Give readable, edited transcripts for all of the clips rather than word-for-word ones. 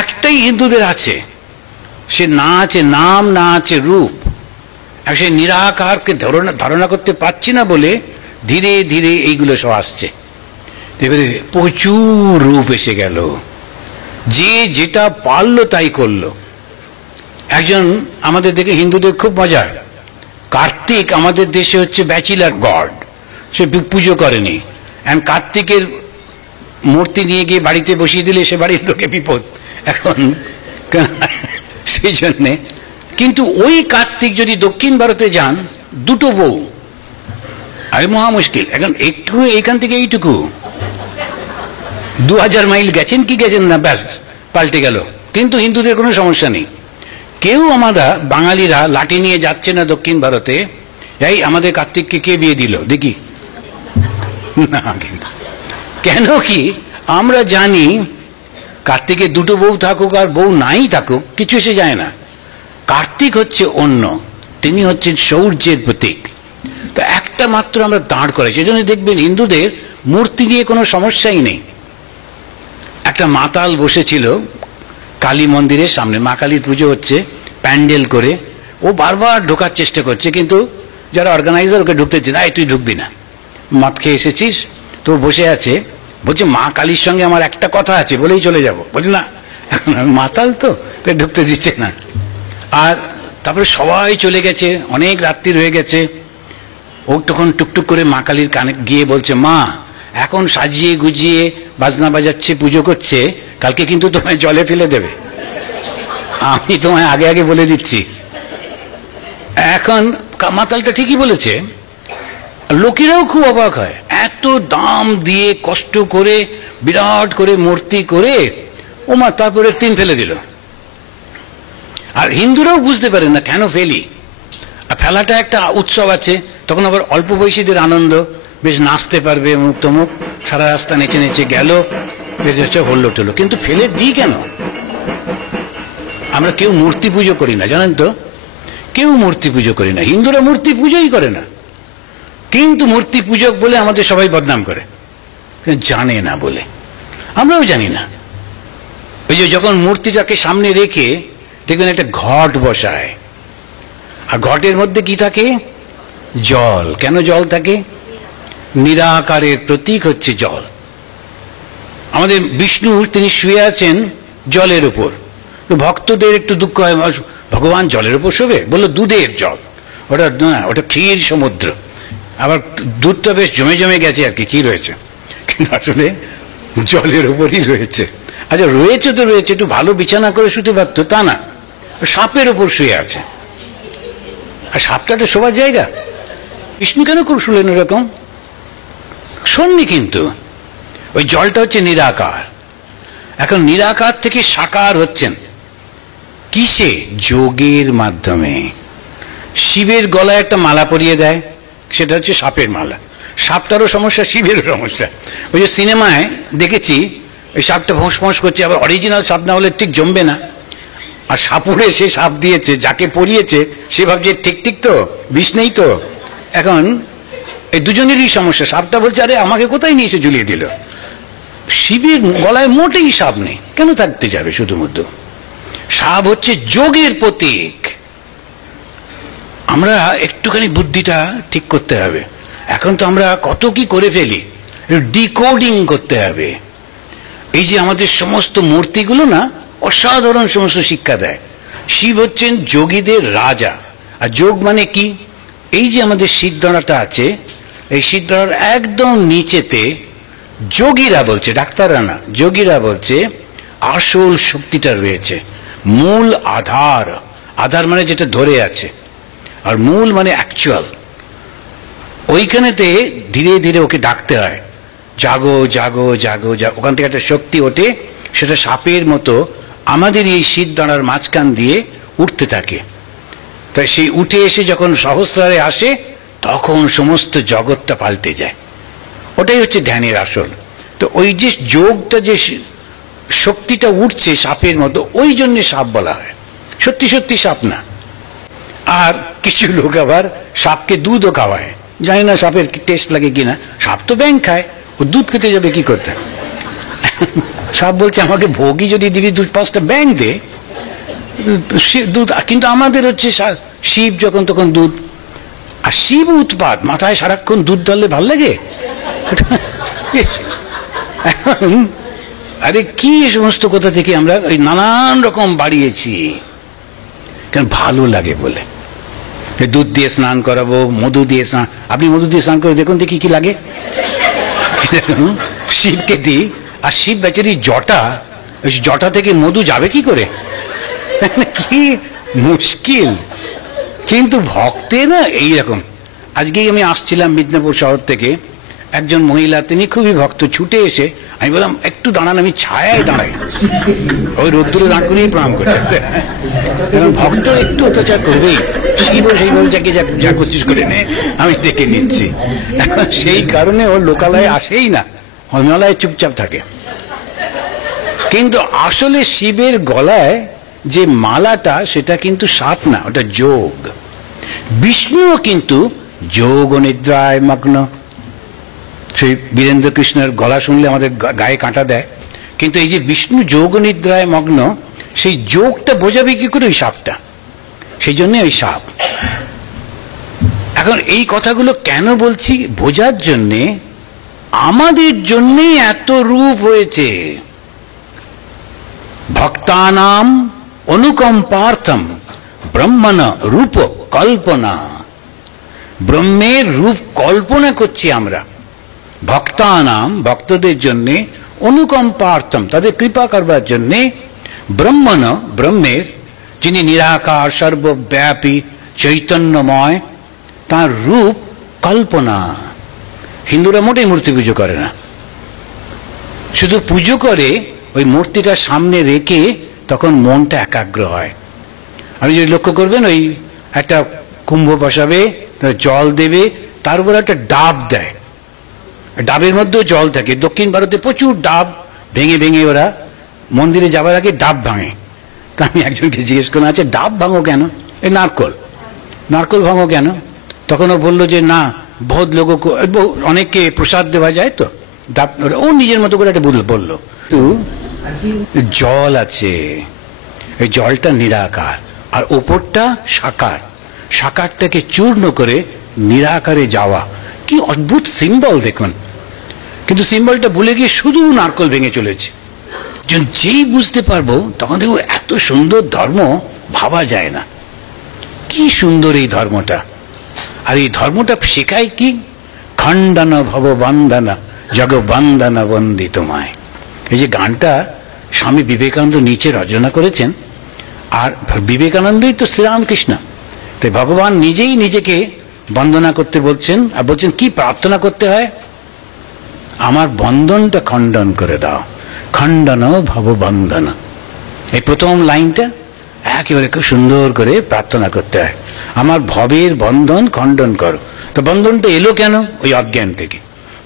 একটাই হিন্দুদের আছে, সে না আছে নাম, না আছে রূপ। আর সে নিরাকারকে ধারণা করতে পারছি না বলে ধীরে ধীরে এইগুলো সব আসছে। এবারে প্রচুর রূপ এসে গেল, যে যেটা পারলো তাই করলো। একজন আমাদের দেখে হিন্দুদের খুব মজার, কার্তিক আমাদের দেশে হচ্ছে ব্যাচেলার গড, সে পুজো করেনি। কার্তিকের মূর্তি নিয়ে গিয়ে বাড়িতে বসিয়ে দিলে সে বাড়ির লোকে বিপদ এখন সেই জন্যে। কিন্তু ওই কার্তিক যদি দক্ষিণ ভারতে যান, দুটো বউ, আরে মহা মুশকিল। এখন একটু এইখান থেকে এইটুকু 2000 মাইল গেছেন কি গেছেন না, ব্যাস পাল্টে গেল। কিন্তু হিন্দুদের কোনো সমস্যা নেই। কেউ আমরা বাঙালিরা লাঠি নিয়ে যাচ্ছে না দক্ষিণ ভারতে, এই আমাদের কার্তিককে কে বিয়ে দিল দেখি না। কিন্তু কেন কি আমরা জানি কার্তিকের দুটো বউ থাকুক আর বউ নাই থাকুক, কিছু এসে যায় না। কার্তিক হচ্ছে অন্য, তিনি হচ্ছেন শৌর্যের প্রতীক। তো একটা মাত্র আমরা দাঁড় করাই, সেই জন্য দেখবেন হিন্দুদের মূর্তি নিয়ে কোনো সমস্যাই নেই। একটা মাতাল বসেছিল কালী মন্দিরের সামনে, মা কালীর পুজো হচ্ছে, প্যান্ডেল করে ও বারবার ঢোকার চেষ্টা করছে, কিন্তু যারা অর্গানাইজার ওকে ঢুকতে দিচ্ছে না, তুই ঢুকবি না, মদ খেয়ে এসেছিস। তো বসে আছে, বলছে মা কালীর সঙ্গে আমার একটা কথা আছে বলেই চলে যাব। বলছে না, মাতাল তো ঢুকতে দিচ্ছে না। আর তারপরে সবাই চলে গেছে, অনেক রাত্রি হয়ে গেছে। ও তখন টুকটুক করে মা কালীর কানে গিয়ে বলছে, মা এখন সাজিয়ে গুজিয়ে বাজনা বাজাচ্ছে, পুজো করছে, কালকে কিন্তু তোমায় জলে ফেলে দেবে, আমি তোমায় আগে আগে বলে দিচ্ছি। এখন মাতালটা ঠিকই বলেছে। লোকেরাও খুব অবাক হয়, এত দাম দিয়ে কষ্ট করে বিরাট করে মূর্তি করে ও মা তারপরে তিন ফেলে দিল। আর হিন্দুরাও বুঝতে পারে না কেন ফেলি। আর ফেলাটা একটা উৎসব আছে, তখন আবার অল্প বয়সীদের আনন্দ, বেশ নাচতে পারবে, মুখ তমুক, সারা রাস্তা নেচে নেচে গেল, হল্লো টলো। কিন্তু ফেলে দিই কেন? আমরা কেউ মূর্তি পুজো করি না, জানেন তো, কেউ মূর্তি পুজো করি না। হিন্দুরা মূর্তি পুজোই করে না, কিন্তু মূর্তি পূজক বলে আমাদের সবাই বদনাম করে, জানে না বলে। আমরাও জানি না। ওই যে যখন মূর্তিটাকে সামনে রেখে দেখবেন একটা ঘট বসায়, আর ঘটের মধ্যে কি থাকে? জল। কেন জল থাকে? নিরাকারের প্রতীক হচ্ছে জল। আমাদের বিষ্ণু তিনি শুয়ে আছেন জলের উপর, তো ভক্তদের একটু দুঃখ হয়, ভগবান জলের উপর শোবে? বললো দুধের জল, ওটা না, ওটা ক্ষীর সমুদ্র। আবার দুধটা বেশ জমে জমে গেছে আর কি, রয়েছে, কিন্তু আসলে জলের উপরই রয়েছে। আচ্ছা রয়েছে তো রয়েছে, একটু ভালো বিছানা করে শুতে পারতো, তা না, সাপের উপর শুয়ে আছে। আর সাপটা তো শোবার জায়গা। বিষ্ণু কেন শুলেন এরকম? শোননি, কিন্তু ওই জলটা হচ্ছে নিরাকার। এখন নিরাকার থেকে সাকার হচ্ছেন কিসে? যোগের মাধ্যমে। শিবের গলায় একটা মালা পরিয়ে দেয়, সেটা হচ্ছে সাপের মালা। সাপটারও সমস্যা, শিবেরও সমস্যা। ওই যে সিনেমায় দেখেছি, ওই সাপটা ফোঁস ফোঁস করছে, আবার অরিজিনাল সাপ না হলে ঠিক জমবে না। আর সাপুরে সে সাপ দিয়েছে, যাকে পরিয়েছে সে ভাবছে ঠিক ঠিক তো, বিষ নেই তো। এখন এই দুজনেরই সমস্যা। সাপটা বলছে আরে আমাকে কোথায় নিয়ে এসে ঝুলিয়ে দিল। শিবের গলায় মোটেই সাপ নেই, কেন থাকতে যাবে? শুধুমাত্র সাপ হচ্ছে যোগের প্রতীক। আমরা একটুখানি বুদ্ধিটা ঠিক করতে হবে। এখন তো আমরা কত কি করে ফেলি, ডিকোডিং করতে হবে। এই যে আমাদের সমস্ত মূর্তিগুলো না, অসাধারণ সমস্ত শিক্ষা দেয়। শিব হচ্ছেন যোগীদের রাজা। আর যোগ মানে কি? এই যে আমাদের সিদ্ধরাটা আছে, এই সিদ্ধরার একদম নিচেতে যোগীরা বলছে, ডাক্তাররা না, যোগীরা বলছে আসল শক্তিটা রয়েছে। মূল আধার, আধার মানে যেটা ধরে আছে, আর মূল মানে অ্যাকচুয়াল। ওইখানেতে ধীরে ধীরে ওকে ডাকতে হয়, জাগো জাগো জাগো জাগো। ওখান থেকে একটা শক্তি ওঠে, সেটা সাপের মতো আমাদের এই শীত দাঁড়ার মাঝখান দিয়ে উঠতে থাকে। তাই সেই উঠে এসে যখন সহস্রারে আসে, তখন সমস্ত জগৎটা পাল্টে যায়। ওটাই হচ্ছে ধ্যানের আসল। তো ওই যে যোগটা, যে শক্তিটা উঠছে সাপের মতো, ওই জন্য সাপ বলা হয়, সত্যি সত্যি সাপ না। আর কিছু লোক আবার সাপকে দুধও খাওয়ায়, জানি না সাপের টেস্ট লাগে কিনা। সাপ তো ব্যাঙ খায়, ও দুধ খেতে যাবে কি করতে? সাপ বলছে আমাকে ভোগী যদি দিবি 2-5টা ব্যাং দে, দুধ। কিন্তু আমাদের হচ্ছে শিব যখন তখন দুধ, আর শিব উৎপাত, মাথায় সারাক্ষণ দুধ ঢাললে ভাল লাগে? আরে কি সমস্ত কথা থেকে আমরা ওই নানান রকম বাড়িয়েছি, কেন ভালো লাগে বলে। দুধ দিয়ে স্নান করাবো, মধু দিয়ে স্নান। আপনি মধু দিয়ে স্নান করে দেখুন দেখি কি লাগে। শিবকে দিই, আর শিব বেচারি জটা, ওই জটা থেকে মধু যাবে কি করে? কি মুশকিল। কিন্তু ভক্তে না এইরকম। আজকেই আমি আসছিলাম মিদনাপুর শহর থেকে, একজন মহিলা, তিনি খুবই ভক্ত, ছুটে এসে আমি বললাম একটু দাঁড়ান, আমি ছায়ায় দাঁড়াই। ওই রোদ্দুরে দাঁড় করেই প্রণাম করছে। ভক্ত একটু অত্যাচার করবেই, শিবও সেইভাবে যাকে যা করছিস করে নে, আমি দেখে নিচ্ছি। সেই কারণে ওর লোকালয়ে আসেই না, হিমালয়ে চুপচাপ থাকে। কিন্তু আসলে শিবের গলায় যে মালাটা, সেটা কিন্তু সাপ না, ওটা যোগ। বিষ্ণুও কিন্তু যোগ নিদ্রায় মগ্ন। সেই বীরেন্দ্র কৃষ্ণের গলা শুনলে আমাদের গায়ে কাঁটা দেয়। কিন্তু এই যে বিষ্ণু যোগ নিদ্রায় মগ্ন, সেই যোগটা বোঝাবে কি করে ওই সাপটা? সেই জন্য ওই সাপ। এখন এই কথাগুলো কেন বলছি? বোঝার জন্যে, আমাদের জন্যেই এত রূপ হয়েছে। ভক্তানাম অনুকম্পার্থম ব্রহ্মণ রূপ কল্পনা। ব্রহ্মের রূপ কল্পনা করছি আমরা ভক্তানাম, ভক্তদের জন্যে, অনুকম্পার্থম, তাদের কৃপা করবার জন্যে, ব্রহ্মণ, ব্রহ্মের, যিনি নিরাকার সর্বব্যাপী চৈতন্যময়, তার রূপ কল্পনা। হিন্দুরা মোটেই মূর্তি পুজো করে না, শুধু পুজো করে ওই মূর্তিটা সামনে রেখে, তখন মনটা একাগ্র হয়। আপনি যদি লক্ষ্য করবেন, ওই একটা কুম্ভ বসাবে, জল দেবে, তার উপর একটা ডাব দেয়, ডাবের মধ্যেও জল থাকে। দক্ষিণ ভারতে প্রচুর ডাব ভেঙে ভেঙে ওরা মন্দিরে যাবার আগে ডাব ভাঙে। তা আমি একজনকে জিজ্ঞেস করলাম, আচ্ছা ডাব ভাঙো কেন? এই নারকল ভাঙো কেন? তখন ও বললো যে না, বহুত লোক, অনেককে প্রসাদ দেওয়া যায় তো, ডাব। ও নিজের মতো করে একটা বললো, তো জল আছে, এই জলটা নিরাকার, আর ওপরটা সাকার, সাকারটাকে চূর্ণ করে নিরাকারে যাওয়া। কি অদ্ভুত সিম্বল দেখুন। কিন্তু সিম্বলটা ভুলে গিয়ে শুধু নারকল ভেঙে চলেছে। যেই বুঝতে পারবো, তখন দেখবো এত সুন্দর ধর্ম ভাবা যায় না। কি সুন্দর এই ধর্মটা। আর এই ধর্মটা শেখায় কি? খণ্ডন ভব বন্দনা জগ বন্দনা বন্দি তোমায়। এই যে গানটা স্বামী বিবেকানন্দ নিচে রচনা করেছেন, আর বিবেকানন্দই তো শ্রীরামকৃষ্ণ। তাই ভগবান নিজেই নিজেকে বন্দনা করতে বলছেন, আর বলছেন কি প্রার্থনা করতে হয়? আমার বন্ধনটা খণ্ডন করে দাও, খণ্ডন ভব বন্দনা। এই প্রথম লাইনটা একেবারে খুব সুন্দর করে প্রার্থনা করতে হয়, আমার ভবের বন্ধন খণ্ডন করো। তো বন্ধনটা এলো কেন? ওই অজ্ঞান থেকে।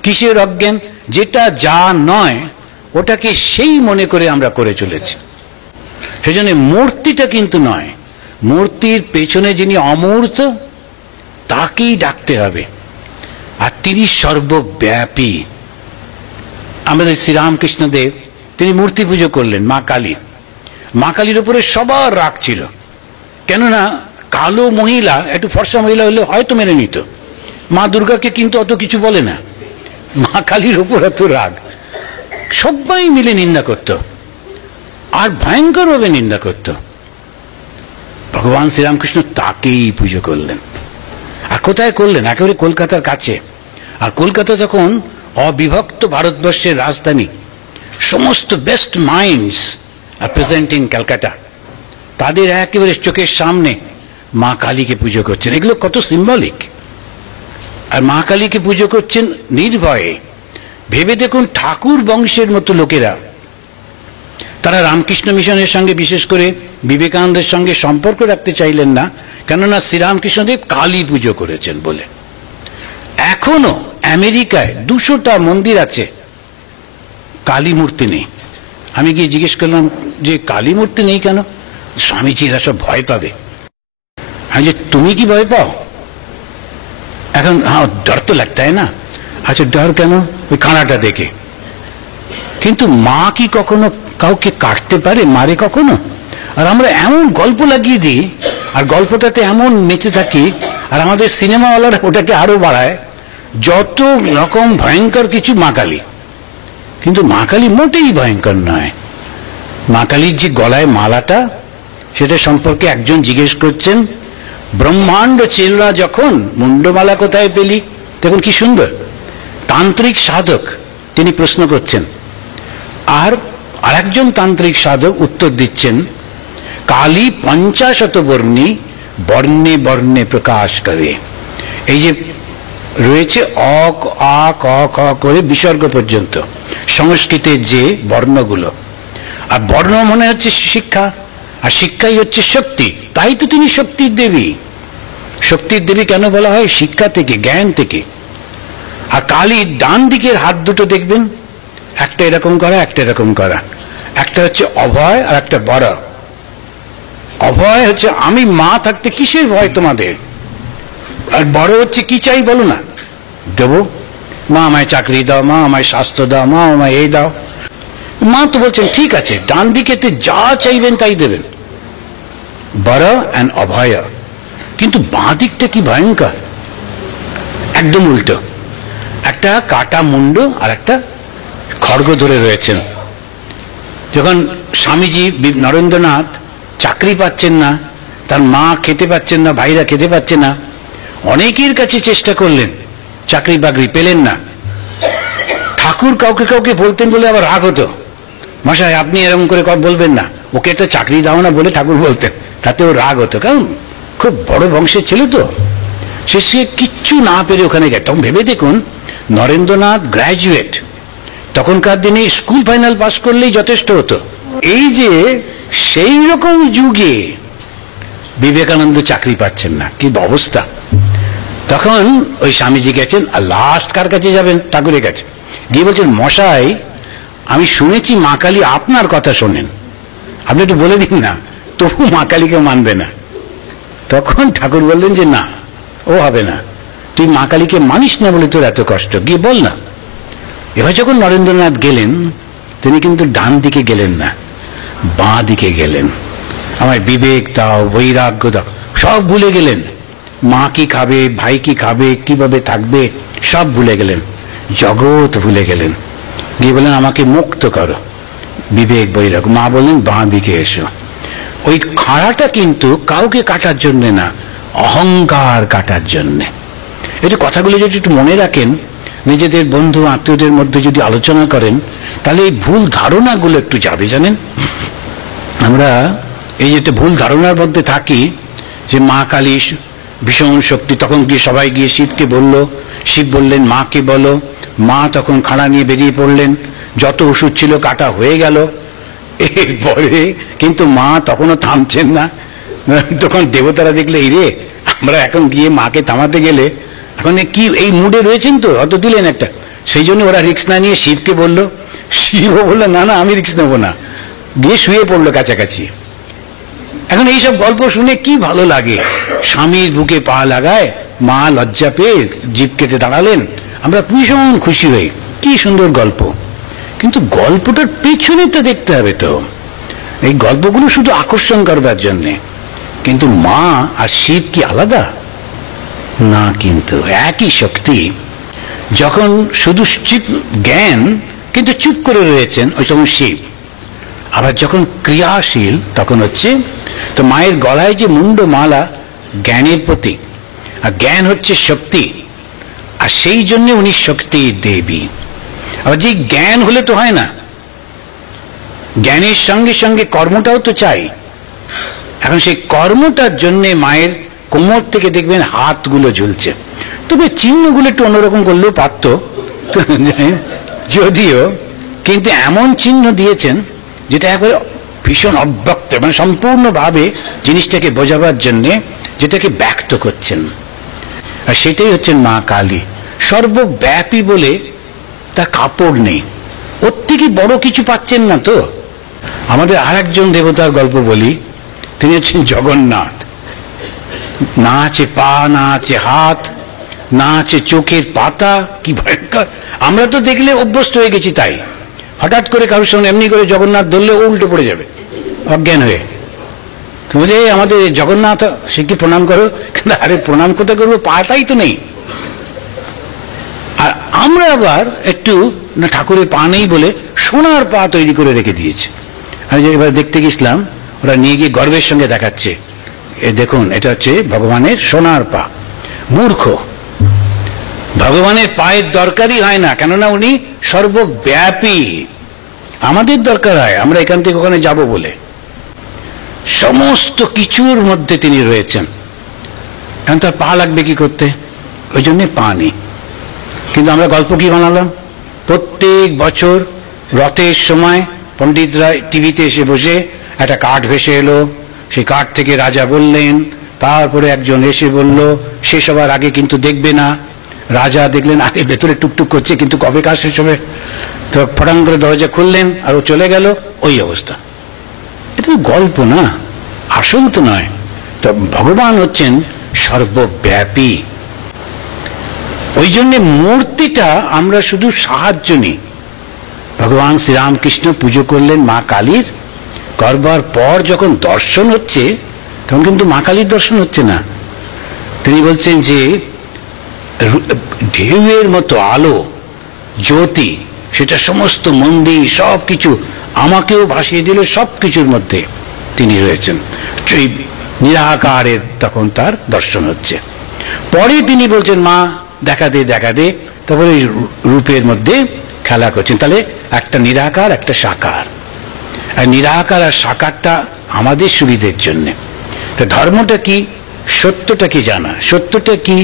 কিসের অজ্ঞান? যেটা যা নয় ওটাকে সেই মনে করে আমরা করে চলেছি। সেই জন্য মূর্তিটা কিন্তু নয়, মূর্তির পেছনে যিনি অমূর্ত, তাকেই ডাকতে হবে। আর তিনি সর্বব্যাপী। আমাদের শ্রীরামকৃষ্ণদেব, তিনি মূর্তি পুজো করলেন মা কালী। মা কালীর উপরে সবার রাগ ছিল, কেননা কালো মহিলা, একটু ফর্সা মহিলা হলে হয়তো মেনে নিত। মা দুর্গাকে কিন্তু অত কিছু বলে না, মা কালীর উপর এত রাগ। সবাই মিলে নিন্দা করত, আর ভয়ঙ্কর ভাবে নিন্দা করত। ভগবান শ্রীরামকৃষ্ণ তাকেই পুজো করলেন। আর কোথায় করলেন? একেবারে কলকাতার কাছে। আর কলকাতা তখন অবিভক্ত ভারতবর্ষের রাজধানী। সমস্ত best minds are present in Calcutta, তাদের একেবারে চোখের সামনে মা কালীকে পুজো করছেন। এগুলো কত সিম্বলিক। আর মা কালীকে পুজো করছেন নির্ভয়ে। ভেবে দেখুন, ঠাকুর বংশের মতো লোকেরা, তারা রামকৃষ্ণ মিশনের সঙ্গে, বিশেষ করে বিবেকানন্দের সঙ্গে সম্পর্ক রাখতে চাইলেন না, কেননা শ্রীরামকৃষ্ণদেব কালী পুজো করেছেন বলে। এখনো আমেরিকায় 200টা মন্দির আছে, কালী মূর্তি নেই। আমি গিয়ে জিজ্ঞেস করলাম যে কালী মূর্তি নেই কেন? স্বামীজি এরা সব ভয় পাবে। আমি যে তুমি কি ভয় পাও? এখন হ্যাঁ, ডর তো লাগতা है ना। আচ্ছা ডর কেন? ওই কানাটা দেখে। কিন্তু মা কি কখনো কাউকে কাটতে পারে, মারে কখনো? আর আমরা এমন গল্প লাগিয়ে দিই আর গল্পটাতে এমন নেচে থাকি, আর আমাদের সিনেমাওয়ালারা ওটাকে আরো বাড়ায়, যত রকম ভয়ঙ্কর কিছু মা কালী। কিন্তু মা কালী মোটেই ভয়ঙ্কর নয়। মা কালীর যে গলায় মালাটা, সেটা সম্পর্কে একজন জিজ্ঞেস করছেন, ব্রহ্মাণ্ড চেলরা যখন মুন্ডমালা কোথায় পেলি? দেখুন কি সুন্দর। তান্ত্রিক সাধক তিনি প্রশ্ন করছেন, আর আরেকজন তান্ত্রিক সাধক উত্তর দিচ্ছেন, কালী 50 বর্ণী বর্ণে বর্ণে প্রকাশ করে। এই যে রয়েছে অ আ ক খ করে বিসর্গ পর্যন্ত সংস্কৃতের যে বর্ণগুলো, আর বর্ণ মনে হচ্ছে শিক্ষা, আর শিক্ষাই হচ্ছে শক্তি। তাই তো তিনি শক্তির দেবী। শক্তির দেবী কেন বলা হয়? শিক্ষা থেকে, জ্ঞান থেকে। আর কালীর ডান দিকের হাত দুটো দেখবেন, একটা এরকম করা, একটা এরকম করা। একটা হচ্ছে অভয় আর একটা বড়। অভয় হচ্ছে আমি মা থাকতে কিসের ভয় তোমাদের, আর বড় হচ্ছে কি চাই বলো না, দেব। মা আমায় চাকরি দাও, মা আমায় স্বাস্থ্য দাও, মা আমায় এই দাও। মা তো বলছেন ঠিক আছে, ডান দিকেতে যা চাইবেন তাই দেবেন, বড় অ্যান্ড অভয়। কিন্তু বাঁ দিকটা কি ভয়ঙ্কর, একদম উল্টো। একটা কাটা মুন্ড আর একটা খড়গ ধরে রয়েছেন। যখন স্বামীজি নরেন্দ্রনাথ চাকরি পাচ্ছেন না, তার মা খেতে পাচ্ছেন না, ভাইরা খেতে পাচ্ছে না, অনেকের কাছে চেষ্টা করলেন, চাকরি বাকরি পেলেন না। ঠাকুর কাউকে কাউকে বলতেন বলে আবার রাগ হতো, মশাই আপনি এরকম করে বলবেন না, ওকে একটা চাকরি দাও না বলে ঠাকুর বলতেন, তাতেও রাগ হতো, কারণ খুব বড় বংশের ছেলে তো। সে কিচ্ছু না পেরে ওখানে গেছে। তখন ভেবে দেখুন, নরেন্দ্রনাথ গ্র্যাজুয়েট, তখনকার দিনে স্কুল ফাইনাল পাস করলেই যথেষ্ট হতো। এই যে সেই রকম যুগে বিবেকানন্দ চাকরি পাচ্ছেন না, কি অবস্থা। তখন ওই স্বামীজি গেছেন, আর লাস্ট কার কাছে যাবেন? ঠাকুরের কাছে গিয়ে বলছেন, মশাই আমি শুনেছি মা কালী আপনার কথা শোনেন, আপনি একটু বলে দিন না। তবু মা কালীকে মানবে না। তখন ঠাকুর বললেন যে না, ও হবে না, তুই মা কালীকে মানিস না বলে তোর এত কষ্ট, গিয়ে বল না। এবার যখন নরেন্দ্রনাথ গেলেন, তিনি কিন্তু ডান দিকে গেলেন না, বাঁ দিকে গেলেন। আমায় বিবেক দাও, বৈরাগ্য দাও, সব ভুলে গেলেন। মা কি খাবে, ভাই কি খাবে, কিভাবে থাকবে, সব ভুলে গেলেন, জগৎ ভুলে গেলেন। গিয়ে বললেন আমাকে মুক্ত করো, বিবেক বৈরাগ্য। মা বললেন বাঁ দিকে এসো। ওই খাড়াটা কিন্তু কাউকে কাটার জন্য না, অহংকার কাটার জন্যে। এই কথাগুলো যদি একটু মনে রাখেন, নিজেদের বন্ধু আত্মীয়দের মধ্যে যদি আলোচনা করেন, তাহলে এই ভুল ধারণাগুলো একটু যাবে। জানেন, আমরা এই যে ভুল ধারণার মধ্যে থাকি যে মা কালী ভীষণ শক্তি, তখন গিয়ে সবাই গিয়ে শিবকে বলল, শিব বললেন মাকে বলো। মা তখন খাড়া নিয়ে বেরিয়ে পড়লেন, যত ওষুধ ছিল কাটা হয়ে গেল। এরপরে কিন্তু মা তখনও থামছেন না। তখন দেবতারা দেখলে, এই রে, আমরা এখন গিয়ে মাকে থামাতে গেলে, এখন কি এই মুডে রয়েছেন তো, অত দিলেন একটা। সেই জন্য ওরা রিক্স না নিয়ে শিবকে বলল, শিবও বললো না না আমি রিক্স নেবো না, গিয়ে শুয়ে পড়লো কাছাকাছি। এখন এইসব গল্প শুনে কি ভালো লাগে। স্বামীর বুকে পা লাগায়, মা লজ্জা পেয়ে জিভ কেটে দাঁড়ালেন, আমরা ভীষণ খুশি হই, কি সুন্দর গল্প। কিন্তু গল্পটার পেছনেটা দেখতে হবে তো। এই গল্পগুলো শুধু আকর্ষণ করবার জন্যে। কিন্তু মা আর শিব কি আলাদা? না, কিন্তু একই শক্তি। যখন শুধু জ্ঞান কিন্তু চুপ করে রয়েছেন, ওই তখন শিব। আবার যখন ক্রিয়াশীল তখন হচ্ছে, তো মায়ের গলায় যে মুন্ড মালা জ্ঞানের প্রতীক, আর জ্ঞান হচ্ছে শক্তি, আর সেই জন্য উনি শক্তি দেবী। আবার যে জ্ঞান হলে তো হয় না, জ্ঞানের সঙ্গে সঙ্গে কর্মটাও তো চাই। এখন সেই কর্মটার জন্য মায়ের কোমর থেকে দেখবেন হাতগুলো ঝুলছে। তবে চিহ্নগুলো একটু অন্যরকম করলেও পারত, যদিও, কিন্তু এমন চিহ্ন দিয়েছেন যেটা একবারে ভীষণ অব্যক্ত, মানে সম্পূর্ণভাবে জিনিসটাকে বোঝাবার জন্যে যেটাকে ব্যক্ত করছেন। আর সেটাই হচ্ছেন মা কালী। সর্বব্যাপী বলে তার কাপড় নেই, ওর থেকে বড় কিছু পাচ্ছেন না তো। আমাদের আর একজন দেবতার গল্প বলি, তিনি হচ্ছেন জগন্নাথ। না আছে পা, না আছে হাত, না আছে চোখের পাতা, কি ভয়ঙ্কর। আমরা তো দেখলে অভ্যস্ত হয়ে গেছি, তাই হঠাৎ করে কারোর সঙ্গে এমনি করে জগন্নাথ ধরলে ও উল্টে পড়ে যাবে অজ্ঞান হয়ে। তুমি যে আমাদের জগন্নাথ, সে কি প্রণাম করো? আরে প্রণাম কোথায় করবো, পাটাই তো নেই। আর আমরা আবার একটু না, ঠাকুরের পা নেই বলে সোনার পা তৈরি করে রেখে দিয়েছে। আমি যে এবার দেখতে গেছিলাম, ওরা নিয়ে গিয়ে গর্বের সঙ্গে দেখাচ্ছে, এ দেখুন এটা হচ্ছে ভগবানের সোনার পা। মূর্খ, ভগবানের পায়ের দরকারই হয় না, কেননা উনি সর্বব্যাপী। আমাদের দরকার হয় আমরা এখান থেকে ওখানে যাব বলে, সমস্ত কিছুর মধ্যে তিনি রয়েছেন। এখন তার পা লাগবে কি করতে? ওই জন্যে পা নেই। কিন্তু আমরা গল্প কি বানালাম? প্রত্যেক বছর রথের সময় পণ্ডিতরা টিভিতে এসে বসে একটা কাঠ ভেসে এলো, সেই কাঠ থেকে রাজা বললেন, তারপরে একজন এসে বলল শেষ হবার আগে কিন্তু দেখবে না। রাজা দেখলেন আগে ভেতরে টুকটুক করছে, কিন্তু কবে কাজ শেষ হবে? তো ফটাং করে দরজা খুললেন আর ও চলে গেল। ওই অবস্থা। এটা তো গল্প না, আসল তো নয়। তো ভগবান হচ্ছেন সর্বব্যাপী। ওই জন্য মূর্তিটা আমরা শুধু সাহায্য নিই। ভগবান শ্রীরামকৃষ্ণ পুজো করলেন মা কালীর, করবার পর যখন দর্শন হচ্ছে তখন কিন্তু মা কালীর দর্শন হচ্ছে না। তিনি বলছেন যে ঢেউয়ের মতো আলো, জ্যোতি, সেটা সমস্ত মন্দির সব কিছু আমাকেও ভাসিয়ে দিল, সব কিছুর মধ্যে তিনি রয়েছেন। এই নিরাকারের তখন তার দর্শন হচ্ছে। পরে তিনি বলছেন মা দেখা দে দেখা দে, তারপরে রূপের মধ্যে খেলা করছেন। তাহলে একটা নিরাকার একটা সাকার, আর নিরাকার আর সাকারটা আমাদের সুবিধের জন্য। তো ধর্মটা কি? সত্যটা কি জানা। সত্যটা কি?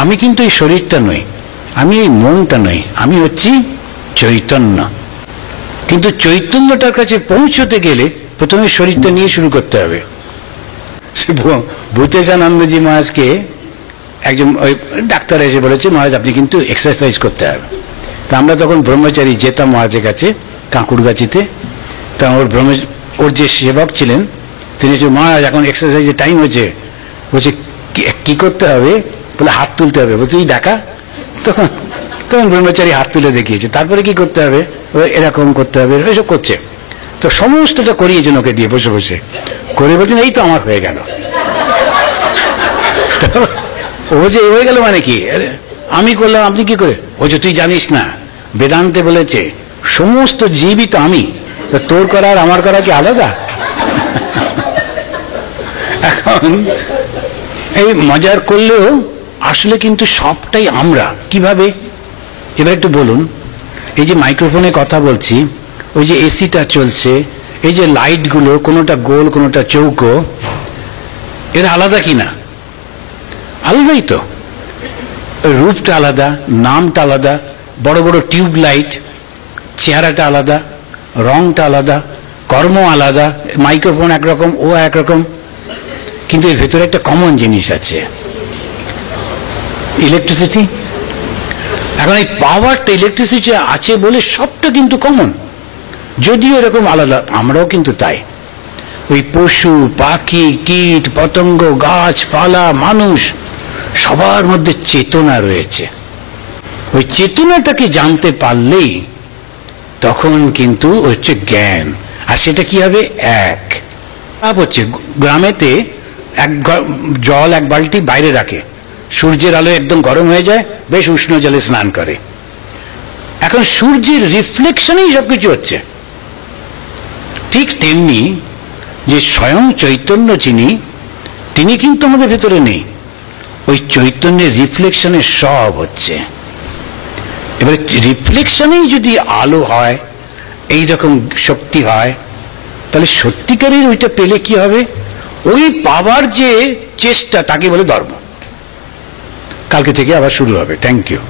আমি কিন্তু এই শরীরটা নই, আমি এই মনটা নই, আমি হচ্ছি চৈতন্য। কিন্তু চৈতন্যটার কাছে পৌঁছতে গেলে প্রথমে শরীরটা নিয়ে শুরু করতে হবে। ভূতেশানন্দজি মহারাজকে একজন ওই ডাক্তার এসে বলেছে, মহারাজ আপনি কিন্তু এক্সারসাইজ করতে হবে। তা আমরা তখন ব্রহ্মচারী যেতাম মহারাজের কাছে কাঁকুড়গাছিতে। তা ওর যে সেবক ছিলেন তিনি বলছে, মহারাজ এখন এক্সারসাইজের টাইম হয়েছে। বলছে কি করতে হবে? বলে হাত তুলতে হবে। বলছে দেখা। তখন ব্রহ্মচারী হাত তুলে দেখিয়েছে। তারপরে কি করতে হবে? এরকম করতে হবে, এসব করছে। তো সমস্তটা করিয়েছেন ওকে দিয়ে বসে বসে করে, বলছেন এই তো আমার হয়ে গেল। ও বলছে হয়ে গেল মানে কি? আমি করলাম, আপনি কি করে? বলছে তুই জানিস না, বেদান্তে বলেছে সমস্ত জীবই তো আমি, তোর করা আর আমার করা কি আলাদা? এখন এই মজার করলেও আসলে কিন্তু সবটাই আমরা। কিভাবে? এবার একটু বলুন। এই যে মাইক্রোফোনে কথা বলছি, ওই যে এসিটা চলছে, এই যে লাইটগুলো কোনোটা গোল কোনোটা চৌকো, এরা আলাদা কি না? আলাদাই তো। রূপটা আলাদা, নামটা আলাদা, বড় বড় টিউব লাইট, চেহারাটা আলাদা, রংটা আলাদা, কর্ম আলাদা। মাইক্রোফোন একরকম, ও একরকম, কিন্তু এর ভেতরে একটা কমন জিনিস আছে, ইলেকট্রিসিটি। এখন এই পাওয়ারটা ইলেকট্রিসিটি আছে বলে সবটা কিন্তু কমন, যদিও এরকম আলাদা। আমরাও কিন্তু তাই। ওই পশু পাখি কীট পতঙ্গ গাছপালা মানুষ সবার মধ্যে চেতনা রয়েছে। ওই চেতনাটাকে জানতে পারলেই তখন কিন্তু হচ্ছে জ্ঞান। আর সেটা কি হবে? এক হচ্ছে গ্রামেতে জল এক বালতি বাইরে রাখে, সূর্যের আলো একদম গরম হয়ে যায়, বেশ উষ্ণ জলে স্নান করে। এখন সূর্যের রিফ্লেকশনেই সবকিছু হচ্ছে। ঠিক তেমনি যে স্বয়ং চৈতন্য যিনি, তিনি কিন্তু আমাদের ভেতরে নেই, ওই চৈতন্যের রিফ্লেকশনে সব হচ্ছে। এবারে রিফ্লেকশনেই যদি আলো হয়, এইরকম শক্তি হয়, তাহলে সত্যিকারের ওইটা পেলে কি হবে? ওই পাওয়ার যে চেষ্টা, তাকে বলে ধর্ম। কালকে থেকে আবার শুরু হবে। Thank you.